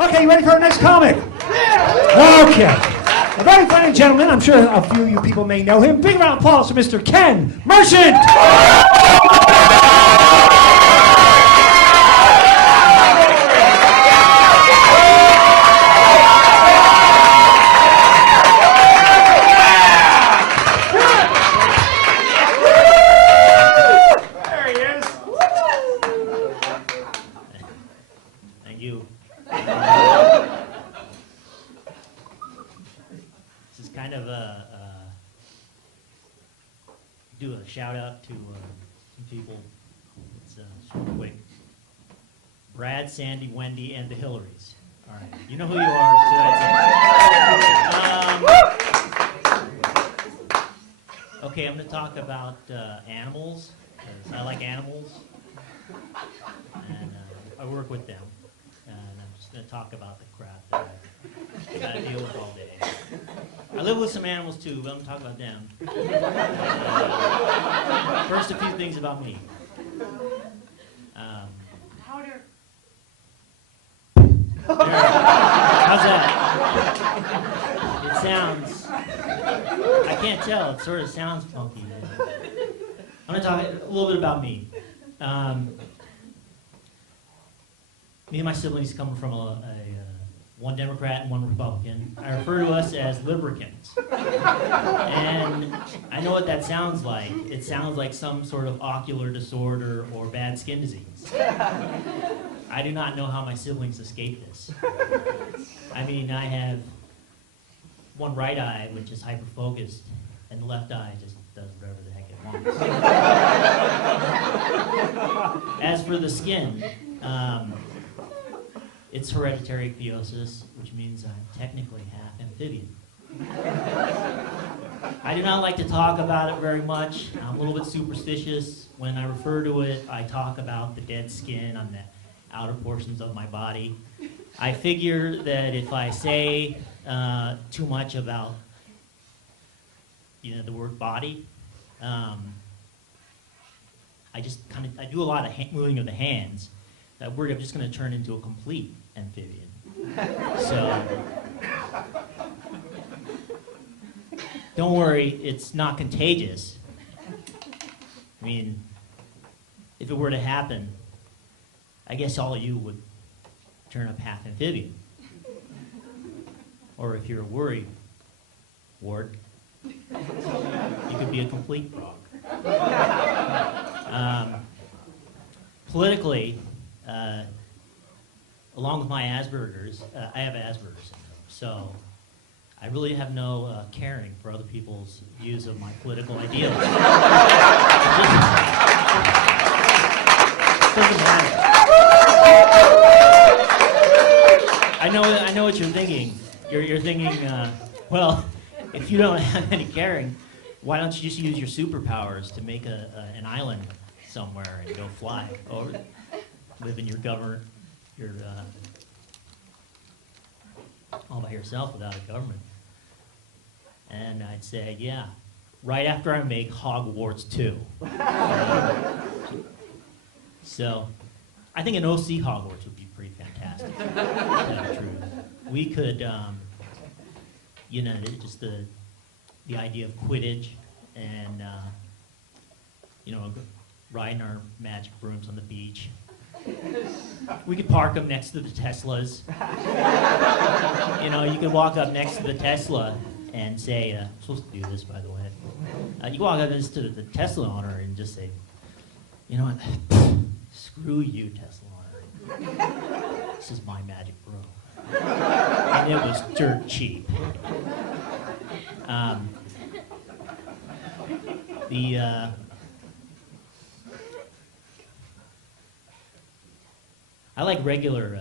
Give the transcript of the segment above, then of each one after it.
Okay, you ready for our next comic? Okay. A very funny gentleman. I'm sure a few of you people may know him. Big round of applause for Mr. Ken Merchant. Do a shout out to some people. It's super quick. Brad, Sandy, Wendy, and the Hillarys. All right, you know who you are. So that's it. Okay, I'm going to talk about animals because I like animals, and I work with them. And I'm just going to talk about the crap that I deal with all day. I live with some animals too, but I'm talking about them. First, a few things about me. Powder. How's that? It sounds, I can't tell, it sort of sounds funky. I'm going to talk a little bit about me. Me and my siblings come from one Democrat and one Republican. I refer to us as lubricants. And I know what that sounds like. It sounds like some sort of ocular disorder or bad skin disease. I do not know how my siblings escape this. I mean, I have one right eye, which is hyper-focused, and the left eye just does whatever the heck it wants. As for the skin, it's hereditary ichthyosis, which means I'm technically half amphibian. I do not like to talk about it very much. I'm a little bit superstitious. When I refer to it, I talk about the dead skin on the outer portions of my body. I figure that if I say too much about the word body, I do a lot of moving of the hands. That word I'm just going to turn into a complete amphibian. So, don't worry, it's not contagious. I mean, if it were to happen, I guess all of you would turn up half amphibian. Or if you're worried, Ward, you could be a complete frog. Politically, along with my Asperger's, I have Asperger's syndrome, so I really have no caring for other people's views of my political ideals. It doesn't matter. I know what you're thinking. You're thinking, well, if you don't have any caring, why don't you just use your superpowers to make an island somewhere and go fly or live in your all by yourself without a government? And I'd say, yeah, right after I make Hogwarts 2. So I think an OC Hogwarts would be pretty fantastic, to tell the truth. We could, just the idea of Quidditch and, riding our magic brooms on the beach. We could park them next to the Teslas. You could walk up next to the Tesla and say, I'm supposed to do this, by the way. You can walk up next to the Tesla owner and just say, you know what, screw you, Tesla owner. This is my magic broom. And it was dirt cheap. I like regular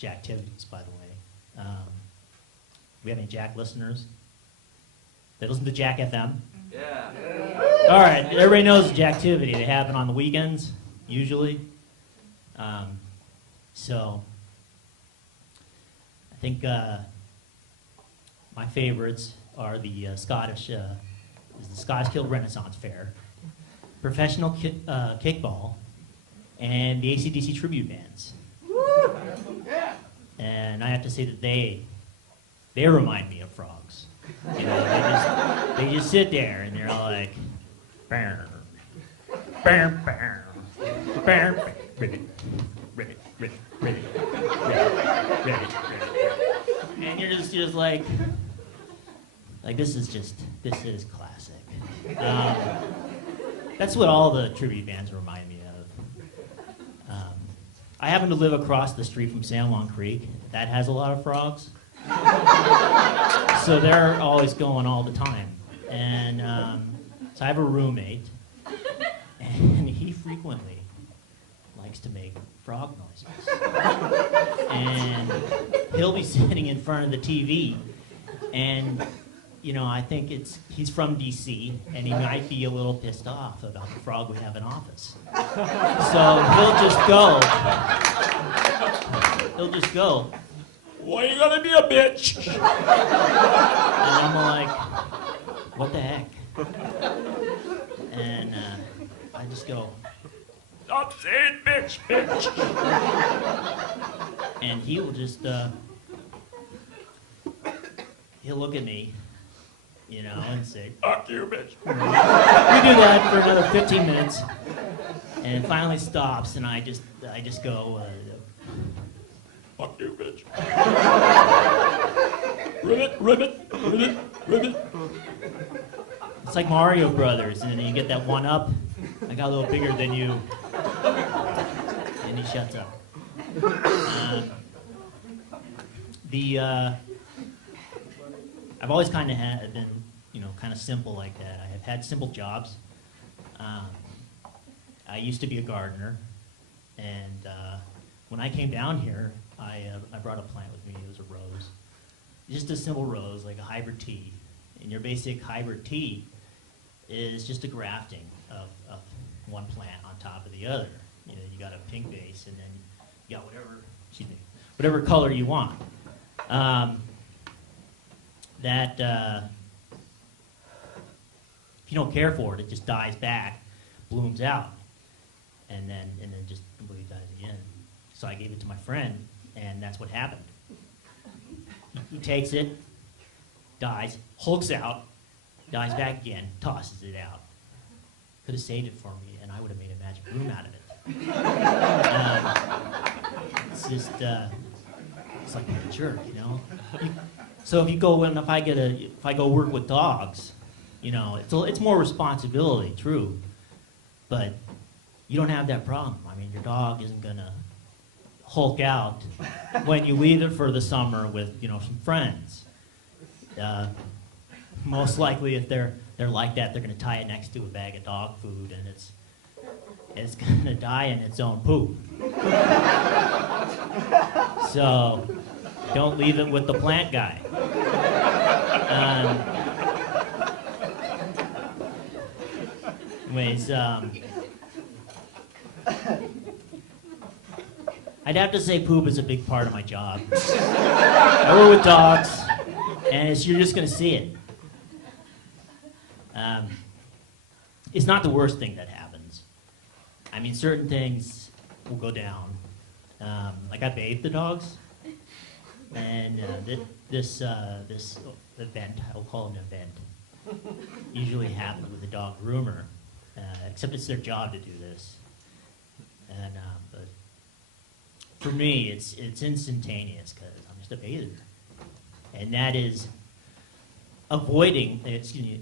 Jacktivities, by the way. We have any Jack listeners that listen to Jack FM? Yeah. All right, everybody knows Jacktivity. They happen on the weekends, usually. So I think my favorites are the Scottish Kilt Renaissance Fair, professional kickball, and the AC/DC tribute bands. And I have to say that they remind me of frogs. You know, they just sit there and they're all like, "Bam, bam, bam, bam, ready, ready, ready, ready, ready, ready." And you're just like this is classic. That's what all the tribute bands remind me of. I happen to live across the street from San Juan Creek. That has a lot of frogs. So they're always going all the time. And so I have a roommate, and he frequently likes to make frog noises. And he'll be sitting in front of the TV, and you know, I think he's from DC, and he might be a little pissed off about the frog we have in office. So he'll just go, "Why you gonna be a bitch?" And I'm like, "What the heck?" And I just go, "Stop saying bitch, bitch." And he will just, he'll look at me, you know, and say, "Fuck you, bitch." We do that for another 15 minutes, and it finally stops, and I just go, "Fuck you, bitch." Ribbit, ribbit, ribbit, ribbit. It's like Mario Brothers, and then you get that one up. I got a little bigger than you. And he shuts up. I've always kind of been, you know, kind of simple like that. I have had simple jobs. I used to be a gardener, and when I came down here, I brought a plant with me. It was a rose, just a simple rose, like a hybrid tea. And your basic hybrid tea is just a grafting of one plant on top of the other. You know, you got a pink base, and then you got whatever color you want. If you don't care for it, it just dies back, blooms out, and then just completely dies again. So I gave it to my friend, and that's what happened. He takes it, dies, hulks out, dies back again, tosses it out. Could have saved it for me, and I would have made a magic bloom out of it. It's just, it's like a jerk, you know. So if I go work with dogs, you know, it's more responsibility, true, but you don't have that problem. I mean, your dog isn't gonna hulk out when you leave it for the summer with, you know, some friends. Most likely, if they're like that, they're gonna tie it next to a bag of dog food, and it's gonna die in its own poop. So don't leave it with the plant guy. Anyways, I'd have to say poop is a big part of my job. I work with dogs, and you're just going to see it. It's not the worst thing that happens. I mean, certain things will go down. Like I bathe the dogs, and this event, I'll call it an event, usually happens with a dog groomer, except it's their job to do this. And but for me, it's instantaneous because I'm just a bather, and that is avoiding,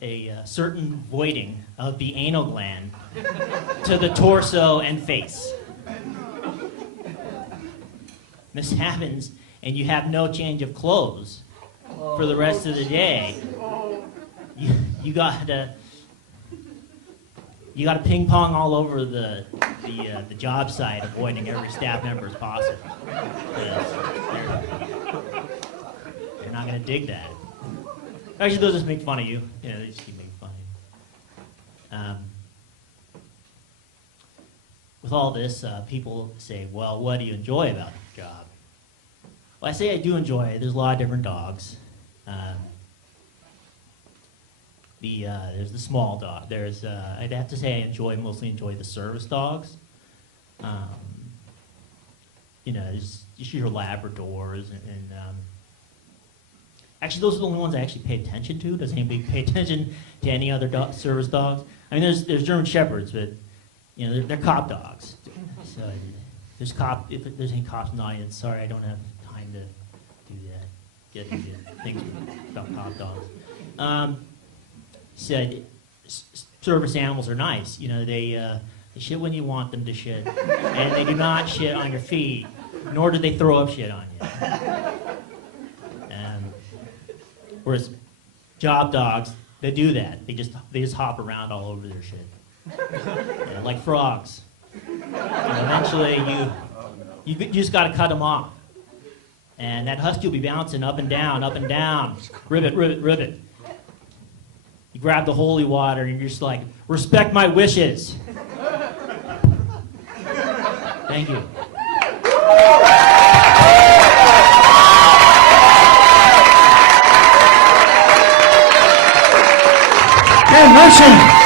a certain voiding of the anal gland to the torso and face. This happens, and you have no change of clothes for the rest of the day. You got to ping pong all over the job site, avoiding every staff member as possible. They're not going to dig that. Actually, they'll just make fun of you. Yeah, they just keep making fun of you. With all this, people say, well, what do you enjoy about your job? Well, I say I do enjoy it. There's a lot of different dogs. There's the small dog. There's I'd have to say I mostly enjoy the service dogs. Just your Labradors and actually those are the only ones I actually pay attention to. Does anybody pay attention to any other service dogs? I mean, there's German Shepherds, but they're cop dogs. So if there's any cops in the audience, sorry, I don't have time to do that. Get into things about cop dogs. Said service animals are nice. They shit when you want them to shit, and they do not shit on your feet, nor do they throw up shit on you. Whereas job dogs, they do that. They just hop around all over their shit, like frogs. And eventually, you just got to cut them off, and that husky will be bouncing up and down, ribbit, ribbit, ribbit. You grab the holy water, and you're just like, respect my wishes. Thank you. Ken Merchant.